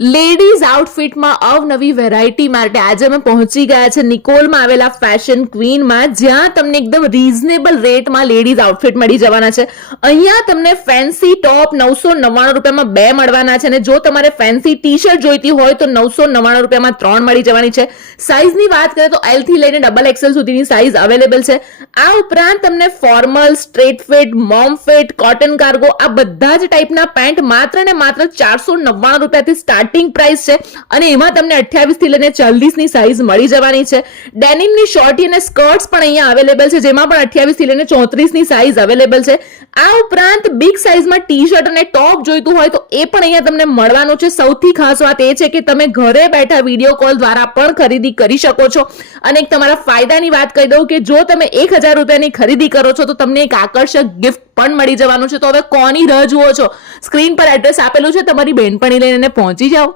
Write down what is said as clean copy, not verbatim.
Ladies આઉટફિટમાં અવનવી variety માટે આજે અમે પહોંચી ગયા છે નિકોલમાં આવેલા ફેશન ક્વીનમાં, જ્યાં તમને એકદમ રીઝનેબલ રેટમાં લેડીઝ આઉટફિટ મળી જવાના છે. અહીંયા તમને ફેન્સી ટોપ 999 રૂપિયામાં 2 મળવાના છે, અને જો તમારે ફેન્સી ટી શર્ટ જોઈતી હોય તો 999 રૂપિયામાં 3 મળી જવાની છે. સાઇઝની વાત કરીએ તો L થી લઈને XXL સુધીની સાઇઝ અવેલેબલ છે. આ ઉપરાંત તમને formal, straight fit, mom fit, cotton cargo આ બધા જ ટાઈપના પેન્ટ માત્ર ને માત્ર 499 રૂપિયાથી સ્ટાર્ટિંગ પ્રાઇસ છે, અને એમાં તમને 28 થી લઈને 40 ની સાઇઝ મળી જવાની છે. ડેનિમની શોર્ટી અને સ્કર્ટ્સ પણ અહીંયા અવેલેબલ છે, જેમાં પણ 28 થી લઈને 34 ની સાઇઝ અવેલેબલ છે. આ ઉપરાંત બિગ સાઇઝમાં ટી શર્ટ અને ટોપ જોઈતું હોય તો એ પણ અહીંયા તમને મળવાનું છે. સૌથી ખાસ વાત એ છે કે તમે ઘરે બેઠા વિડીયો કોલ દ્વારા પણ ખરીદી કરી શકો છો. અને તમારા ફાયદાની વાત કહી દઉં કે જો તમે 1000 રૂપિયાની ખરીદી કરો છો તો તમને એક આકર્ષક ગિફ્ટ પણ મળી જવાનું છે. તો હવે કોની રાહ જુઓ છો? સ્ક્રીન પર એડ્રેસ આપેલું છે, તમારી બહેનપણી લઈને પહોંચી જાઓ.